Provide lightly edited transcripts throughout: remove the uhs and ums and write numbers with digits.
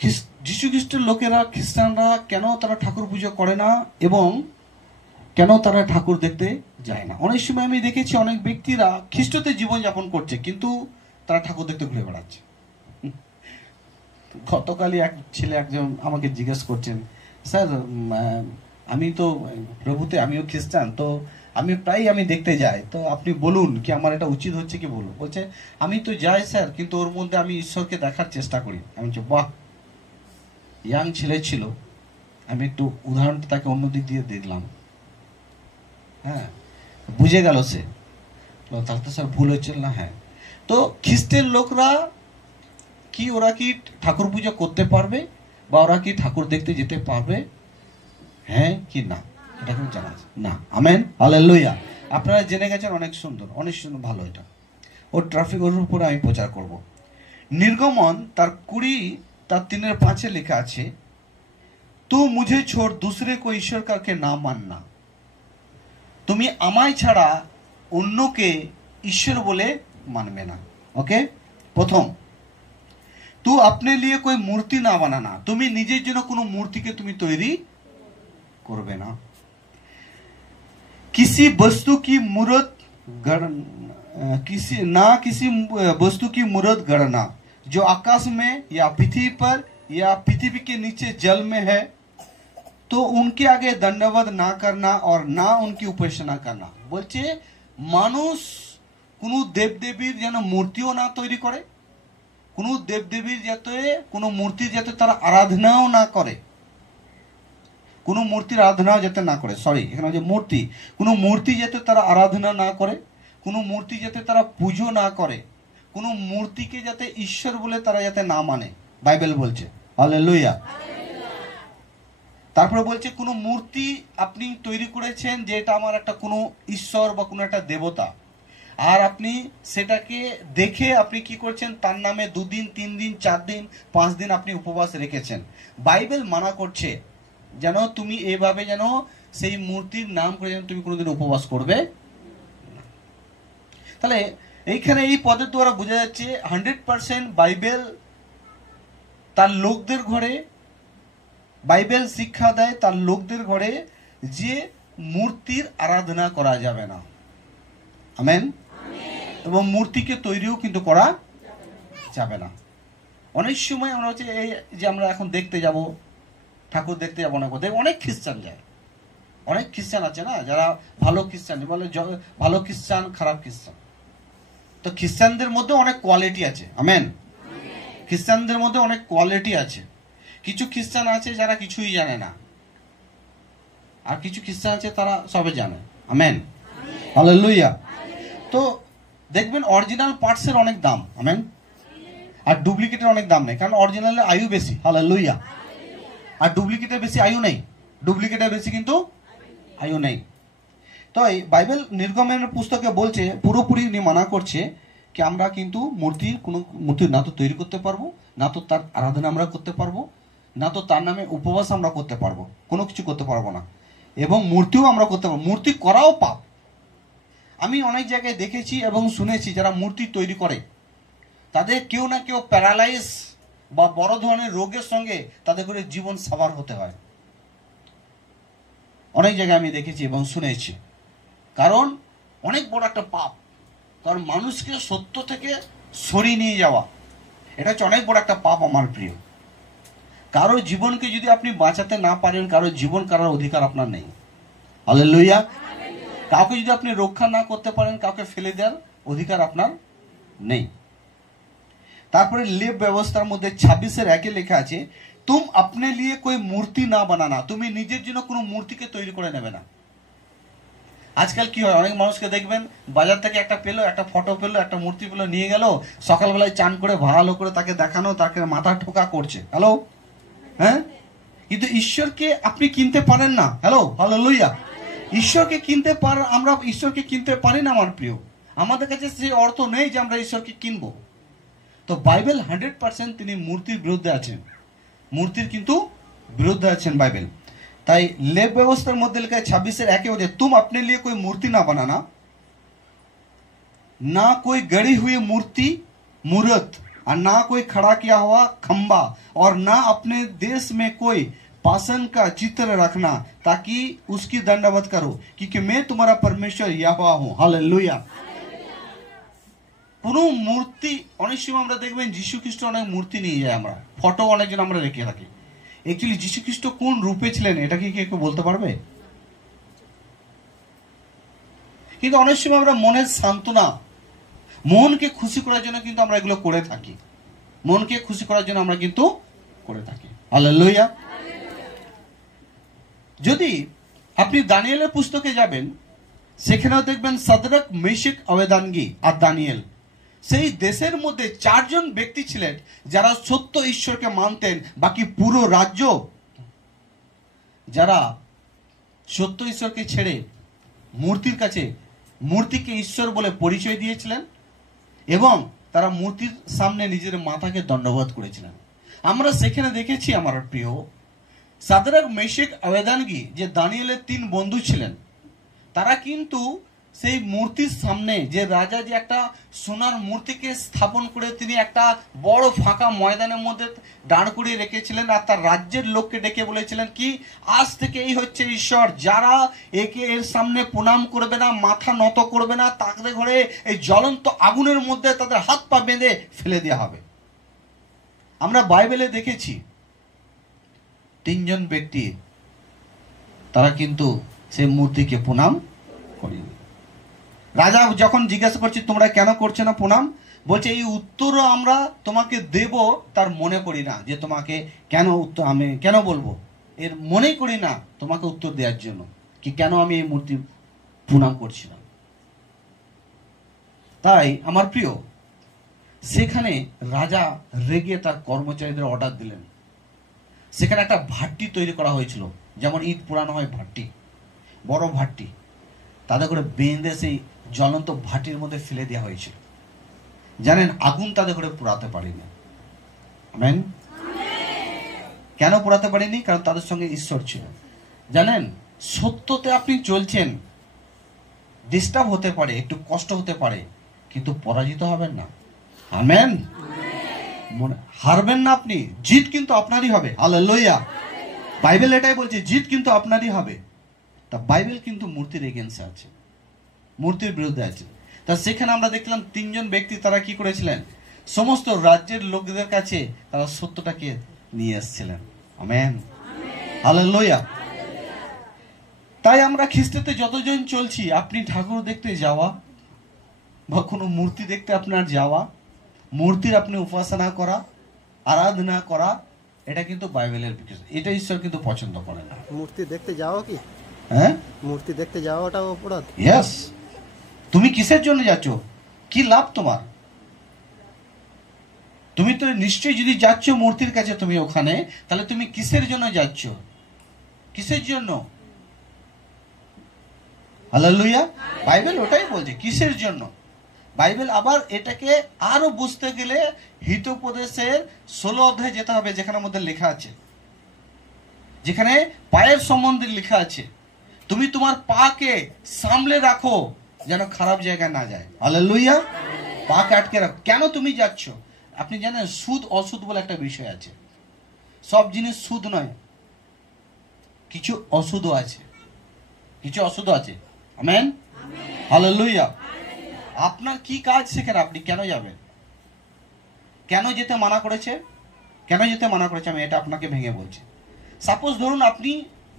যিশু খ্রিস্টের লোকেরা, খ্রিস্টানরা কেন তারা ঠাকুর পুজো করে না এবং কেন তারা ঠাকুর দেখতে যায় না? অনেক সময় আমি দেখেছি অনেক ব্যক্তিরা খ্রিস্টতে জীবনযাপন করছে, কিন্তু তারা ঠাকুর দেখতে ঘুরে বেড়াচ্ছে। গতকালই এক ছেলে একজন আমাকে জিজ্ঞেস করছেন, স্যার আমি তো প্রভুতে, আমিও খ্রিস্টান, তো আমি দেখতে যাই, তো আপনি বলুন কি আমার এটা উচিত হচ্ছে কি বলুন। বলছে আমি তো যাই স্যার, কিন্তু ওর মধ্যে আমি ঈশ্বরকে দেখার চেষ্টা করি। আমি বলছি বাহ, ইয়াং ছেলে ছিল, আমি একটু উদাহরণটা তাকে অন্য দিক দিয়ে দেখলাম, হ্যাঁ বুঝে গেল সে, তাহলে তো স্যার ভুল হচ্ছিল না। হ্যাঁ, তো খ্রিস্টের লোকরা কি, ওরা কি ঠাকুর পুজো করতে পারবে বা ওরা কি ঠাকুর দেখতে যেতে পারবে? হ্যাঁ কি না, এটা কিন্তু জানা আছে না। Amen, hallelujah. আপনারা জেনে গেছেন, অনেক সুন্দর, অনেক সুন্দর, ভালো। এটা ওর ট্রাফিক ওর উপরে আমি প্রচার করব। নির্গমন তার 20:3-5 লেখা আছে, তু মুঝে ছোড় दूसरे को ईश्वर करके ना मानना। তুমি আমায় ছাড়া অন্যকে ঈশ্বর বলে মানবে না। ওকে, প্রথম, तू अपने लिए कोई मूर्ति ना बनाना, তুমি নিজের জন্য কোনো মূর্তিকে তুমি তৈরি করবে না। किसी वस्तु की मूर्त किसी वस्तु की मूर्त गढ़ना जो आकाश में या पृथ्वी पर या पृथ्वी के नीचे जल में है, तो उनके आगे दंडवत ना करना और ना उनकी उपासना करना। বলছে মানুষ কোনো দেবদেবীর যেন মূর্তিও না তৈরি করে, কোনো দেবদেবীর যাতে, কোনো মূর্তির যাতে তারা আরাধনাও না করে, কোনো মূর্তির আরাধনাও যাতে না করে, সরি এখানে যে মূর্তি, কোনো মূর্তি যাতে তারা আরাধনা না করে, কোনো মূর্তি যাতে তারা পুজো না করে, কোনো মূর্তিকে যাতে ঈশ্বর বলে তারা যাতে না মানে, বাইবেল বলছে। হালেলুয়া। তারপরে বলছে কোনো মূর্তি আপনি তৈরি করেছেন যে এটা আমার একটা কোনো ঈশ্বর বা কোনো একটা দেবতা, আর আপনি সেটাকে দেখে আপনি কি করছেন, তার নামে 2 দিন 3 দিন 4 দিন 5 দিন আপনি উপবাস রেখেছেন। বাইবেল মানা করছে যেন তুমি এভাবে যেন সেই মূর্তির নাম করে যেন তুমি কোনোদিন উপবাস করবে। তাহলে এইখানে এই পদের দ্বারা বোঝা যাচ্ছে 100% বাইবেল তার লোকদের ঘরে, বাইবেল শিক্ষা দেয় তার লোকদের ঘরে যে মূর্তির আরাধনা করা যাবে না। আমেন। এবং মূর্তিকে তৈরিও কিন্তু করা যাবে না। অনেক সময় আমরা হচ্ছে এই যে আমরা এখন দেখতে যাব, ঠাকুর দেখতে যাবো না, কোথায় অনেক খ্রিস্টান যায়, অনেক খ্রিস্টান আছে না যারা ভালো খ্রিস্টান, বলে ভালো খ্রিস্টান খারাপ খ্রিস্টান। তো খ্রিস্টানদের মধ্যে অনেক কোয়ালিটি আছে। আমেন। খ্রিস্টানদের মধ্যে অনেক কোয়ালিটি আছে। কিছু খ্রিস্টান আছে যারা কিছুই জানে না, আর কিছু খ্রিস্টান আছে তারা সবে জানে। Amen, hallelujah. তো দেখবেন অরিজিনাল পার্টসের অনেক দাম। আমেন। আর ডুপ্লিকেটের অনেক দাম নেই, কারণ অরিজিনালের আয়ু বেশি। হালেলুয়া। আর ডুপ্লিকেটের বেশি আয়ু নেই, ডুপ্লিকেটের বেশি কিন্তু আয়ু নেই। তো এই বাইবেল নির্গমনের পুস্তকে বলছে, পুরোপুরি মানা করছে কি আমরা কিন্তু কোনো মূর্তি না তো তৈরি করতে পারবো, না তো তার আরাধনা আমরা করতে পারবো, না তো তার নামে উপবাস আমরা করতে পারবো, কোনো কিছু করতে পারবো না। এবং মূর্তিও আমরা করতে পারবো, মূর্তি করাও পাপ। আমি অনেক জায়গায় দেখেছি এবং শুনেছি যারা মূর্তি তৈরি করে তাদের কেউ না কেউ প্যারালাইজ বা বড় ধরনের রোগের সঙ্গে তাদের করে জীবন সাবার হতে হয়। অনেক জায়গায় আমি দেখেছি এবং শুনেছি, কারণ অনেক বড় একটা পাপ। কারণ মানুষকে সত্য থেকে সরিয়ে নিয়ে যাওয়া, এটা হচ্ছে অনেক বড় একটা পাপ আমার প্রিয়। কারো জীবনকে যদি আপনি বাঁচাতে না পারেন, কারো জীবন কারোর অধিকার আপনার নেই। হালেলুয়া। কাউকে যদি আপনি রক্ষা না করতে পারেন, কাউকে ফেলে দেওয়ার অধিকার আপনার নেই। তারপরে লেপ ব্যবস্থার মধ্যে 26:1 লেখা আছে, তুম আপনে লিয়ে কোই মূর্তি না বানানা, তুমি নিজের জন্য কোনো মূর্তিকে তৈরি করে নেবে না। আজকাল কি হয়, অনেক মানুষকে দেখবেন বাজার থেকে একটা পেলো, একটা ফটো পেলো, একটা মূর্তি পেলো, নিয়ে গেল, সকালবেলায় চান করে ভালো করে তাকে দেখানো, তাকে মাথা ঠোকা করছে। হ্যালো, হ্যাঁ, কিন্তু ঈশ্বরকে আপনি কিনতে পারেন না। Hello, hallelujah. ঈশ্বরকে কিনতে আমরা ঈশ্বরকে কিনতে পারি না আমার প্রিয়। আমাদের কাছে সেই অর্থ নেই যে আমরা ঈশ্বরকে কিনবো। তো বাইবেল 100% তিনি মূর্তির বিরুদ্ধে আছেন, মূর্তির কিন্তু বিরুদ্ধে আছেন বাইবেল। তাই লেপ ব্যবস্থার মধ্যে লেখা 26:1 বলছে, तुम अपने लिए कोई मूर्ति ना बनाना, ना कोई गढ़ी हुई मूर्ति मूर्त, और ना कोई खड़ा किया हुआ खंबा और ना अपने देश में कोई पाषाण का चित्र रखना ताकि उसकी दंडवत करो, क्योंकि मैं तुम्हारा परमेश्वर यहोवा हूं। हालेलुया। কোনো মূর্তি অনেক সময় আমরা দেখবেন যীশু খ্রিস্ট অনেক মূর্তি নিয়ে যায়, আমরা ফটো অনেকজন আমরা রেখে রাখি। অ্যাকচুয়ালি যীশু খ্রিস্ট কোন রূপে ছিলেন এটা কি কেউ বলতে পারবে? কিন্তু অনেক সময় আমরা মনের সান্ত্বনা, মনকে খুশি করার জন্য কিন্তু আমরা এগুলো করে থাকি। মনকে খুশি করার জন্য আমরা কিন্তু করে থাকি। হালেলুয়া। যদি আপনি দানিয়েলের পুস্তকে যাবেন, সেখানেও দেখবেন সাদরাক, মেশক, আবেদনাগো আর দানিয়েল, সেই দেশের মধ্যে 4 জন ব্যক্তি ছিলেন যারা সত্য ঈশ্বরকে মানতেন। বাকি পুরো রাজ্য যারা সত্য ঈশ্বরকে ছেড়ে মূর্তির কাছে, মূর্তিকে ঈশ্বর বলে পরিচয় দিয়েছিলেন এবং তারা মূর্তির সামনে নিজের মাথাকে দণ্ডবোধ করেছিলেন। আমরা সেখানে দেখেছি আমার প্রিয়, সাদরাক, মেশক, আবেদনাগো যে দানিয়েলের 3 বন্ধু ছিলেন, তারা কিন্তু সেই মূর্তির সামনে, যে রাজা যে একটা সোনার মূর্তিকে স্থাপন করে তিনি একটা বড় ফাঁকা ময়দানের মধ্যে দাঁড় করিয়ে রেখেছিলেন, আর তার রাজ্যের লোককে ডেকে বলেছিলেন কি, আজ থেকে এই হচ্ছে ঈশ্বর, যারা একে এর সামনে প্রণাম করবে না, মাথা নত করবে না, তাদের ঘরে এই জ্বলন্ত আগুনের মধ্যে তাদের হাত পা বেঁধে ফেলে দেওয়া হবে। আমরা বাইবেলে দেখেছি 3 জন ব্যক্তি তারা কিন্তু সেই মূর্তিকে প্রণাম করেনি। রাজা যখন জিজ্ঞাসা করছে তোমরা কেন করছো না প্রণাম, বলছে এই উত্তরও আমরা তোমাকে দেব তার মনে করি না, যে তোমাকে কেন উত্তর আমি কেন বলবো, এর মনেই করি না তোমাকে উত্তর দেওয়ার জন্য কি কেন আমি এই মূর্তি প্রণাম করছি না। তাই আমার প্রিয়, সেখানে রাজা রেগে তার কর্মচারীদের অর্ডার দিলেন, সেখানে একটা ভাট্টি তৈরি করা হয়েছিল, যেমন ইট পোড়ানো হয় ভাট্টি, বড় ভাট্টি, তাদের করে বেঁধে সেই জ্বলন্ত ভাটির মধ্যে ফেলে দেওয়া হয়েছিল। জানেন, আগুন তাদের করে পোড়াতে পারেনি। আমেন। কেন পোড়াতে পারেনি? কারণ তাদের সঙ্গে ঈশ্বর ছিল। জানেন, সত্যতে আপনি চলছেন, ডিস্টার্ব হতে পারে, একটু কষ্ট হতে পারে, কিন্তু পরাজিত হবেন না। আমেন। হারবেন না আপনি, জিত কিন্তু আপনারই হবে। হালেলুয়া। বাইবেল এটাই বলছে, জিত কিন্তু আপনারই হবে। তা বাইবেল কিন্তু মূর্তির এগেন্সে আছে, মূর্তির বিরুদ্ধে আছে। তা সেখানে আমরা দেখলাম 3 জন ব্যক্তি তারা কি করেছিলেন, সমস্ত রাজ্যের লোকদের কাছে তারা সত্যটাকে নিয়ে এসেছিলেন। আমেন। হালেলুয়া। তাই আমরা খ্রিস্টতে যতজন চলছি, আপনি ঠাকুর দেখতে যাওয়া বা কোনো মূর্তি দেখতে আপনার যাওয়া, মূর্তির আপনি উপাসনা করা, আরাধনা করা, এটা কিন্তু বাইবেলের বিষয়, এটা ঈশ্বর কিন্তু পছন্দ করে না। মূর্তি দেখতে যাওয়া কি? হ্যাঁ, মূর্তি দেখতে যাওয়াটাও অপরাধ। ইয়েস। তুমি কিসের জন্য যাচ্ছ? কি লাভ তোমার? তুমি তো নিশ্চয়ই যদি যাচ্ছ মূর্তির কাছে তুমি ওখানে, তাহলে তুমি কিসের জন্য যাচ্ছ? কিসের জন্য? হালেলুয়া। বাইবেল ওটাই বলছে কিসের জন্য। বাইবেল আবার এটাকে আরো বুঝতে গেলে হিতোপদেশের 16 অধ্যায় যেতে হবে, যেখানের মধ্যে লেখা আছে, যেখানে পায়ের সম্বন্ধে লেখা আছে, তুমি তোমার পাকে সামলে রাখো যেন খারাপ জায়গায় না যায়। হালেলুয়া। পাকে আটকে রাখো। কেন তুমি যাচ্ছ? আপনি জানেন সুদ অসুদ বলে একটা বিষয় আছে। সব জিনিস সুদ নয়, কিছু অসুদও আছে, কিছু অসুদ আছে। আমেন। হালেলুয়া। আপনার কি কাজ সেখানে? আপনি কেন যাবেন? কেন যেতে মানা করেছে? কেন যেতে মানা করেছে আমি এটা আপনাকে ভেঙে বলছি। সাপোজ ধরুন আপনি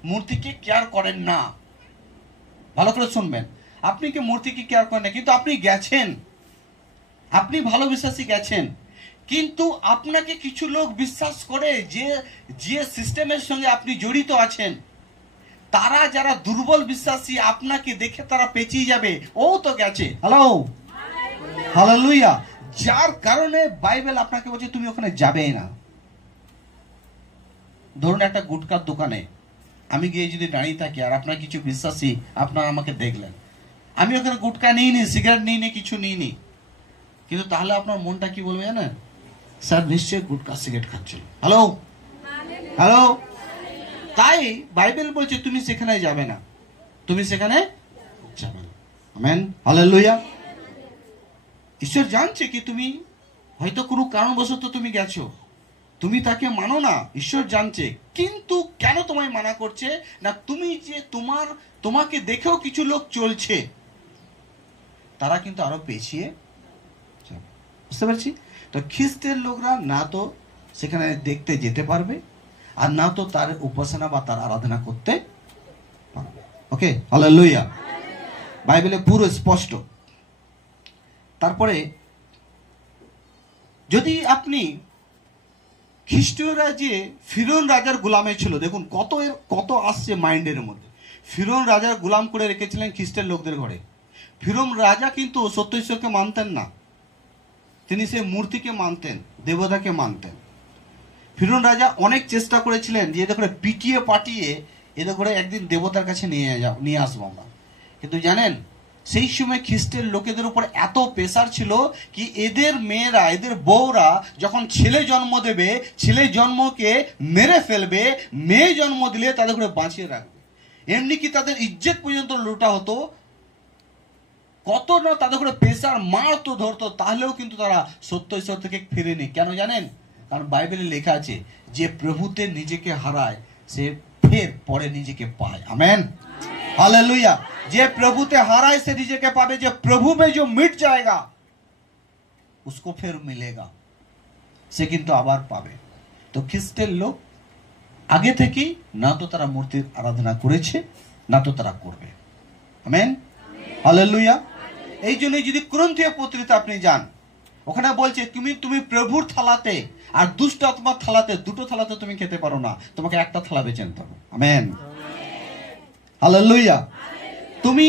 মূর্তিকে কেয়ার করেন না, ভালো করে শুনবেন, আপনি কি মূর্তিকে কেয়ার করেন না, কিন্তু আপনি গেছেন, আপনি ভালো বিশ্বাসী গেছেন, কিন্তু আপনাকে কিছু লোক বিশ্বাস করে যে যে সিস্টেমের সঙ্গে আপনি জড়িত আছেন, তারা যারা দুর্বল বিশ্বাসী, আপনাকে দেখে তারা পেঁচিয়ে যাবে, ও তো গেছে। Hello, hallelujah. যার কারণে বাইবেল আপনাকে বলছে তুমি ওখানে যাবে না। ধরুন একটা গুটকার দোকানে আমি গিয়ে যদি দাঁড়িয়ে থাকি, আর আপনার কিছু বিশ্বাসী আপনারা আমাকে দেখলেন, আমি ওখানে গুটকা নিইনি, সিগারেট নিইনি, কিছু নিইনি, কিন্তু তাহলে আপনার মনটা কি বলবে জানেন? স্যার নিশ্চয়ই গুটকা সিগারেট খাচ্ছিল। Hello, hello. তাই বাইবেল বলছে তুমি সেখানে যাবে না, তুমি সেখানে যাবে না। আমেন। হালেলুয়া। ঈশ্বর জানছে কি তুমি হয়তো কোনো কারণবশত তুমি গেছো, তুমি তাকে মানো না, ঈশ্বর জানছে, কিন্তু কেন তোমায় মানা করছে না, তুমি যে তোমাকে দেখেও কিছু লোক চলছে, তারা কিন্তু আরো পেছিয়ে যাবে। বুঝতে পারছি? তো খ্রিস্টের লোকরা না তো সেখানে দেখতে যেতে পারবে, আর না তো তার উপাসনা বা তার আরাধনা করতে পারবে। ওকে, হালেলুয়া। বাইবেলে পুরো স্পষ্ট। তারপরে যদি আপনি খ্রিস্টীয়রা যে ফিরৌন রাজার গোলামে ছিল, দেখুন কত আসছে মাইন্ডের মধ্যে। ফিরৌন রাজার গোলাম করে রেখেছিলেন খ্রিস্টের লোকদের ঘরে। ফিরৌন রাজা কিন্তু সত্য ঈশ্বরকে মানতেন না, তিনি সেই মূর্তিকে মানতেন, দেবতাকে মানতেন। ফিরৌন রাজা অনেক চেষ্টা করেছিলেন যে এদের করে পিটিয়ে পাটিয়ে এদের করে একদিন দেবতার কাছে নিয়ে আসবো আমরা, কিন্তু জানেন সেই সময় খ্রিস্টের লোকেদের উপর এত প্রেসার ছিল কি এদের মেয়েরা, এদের বউরা যখন ছেলে জন্ম দেবে, ছেলে জন্মকে মেরে ফেলবে, মেয়ে জন্ম দিলে তাদের করে বাঁচিয়ে রাখবে। এমনি কি তাদের ইজ্জত পর্যন্ত লুটা হতো, কত না তাদের করে প্রেসার মারতো, ধরতো, তাহলেও কিন্তু তারা সত্য ঈশ্বর থেকে ফিরেনি। কেন জানেন? কারণ বাইবেলে লেখা আছে যে প্রভুতে নিজেকে হারায় সে ফের পরে নিজেকে পায়। Amen, hallelujah. जे प्रभु ते हाराए से নিজেকে পাবে, যে প্রভু में जो मिट जाएगा उसको फिर मिलेगा, সে কিন্তু আবার পাবে। তো খ্রিস্টের লোক আগে থেকেই না তো তারা মূর্তির আরাধনা করেছে, না তো তারা করবে। Amen, hallelujah. এই জন্য যদি করন্থীয় পত্রিকা আপনি যান, ওখানে বলছে তুমি প্রভুর থালাতে আর দুষ্ট আত্মার থালাতে, দুটো থালাতে তুমি খেতে পারো না, তোমাকে একটা থালা বেছে নিতে হবে। Amen, hallelujah. তুমি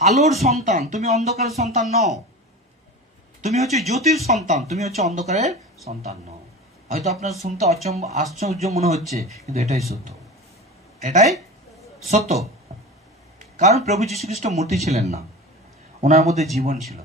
আলোর সন্তান, তুমি অন্ধকারের সন্তান নও। তুমি হচ্ছে জ্যোতির সন্তান, তুমি হচ্ছে অন্ধকারের সন্তান নও। হয়তো আপনার শুনতে আশ্চর্য মনে হচ্ছে, কিন্তু এটাই সত্য, এটাই সত্য। কারণ প্রভু যীশু খ্রিস্ট মূর্তি ছিলেন না, ওনার মধ্যে জীবন ছিল।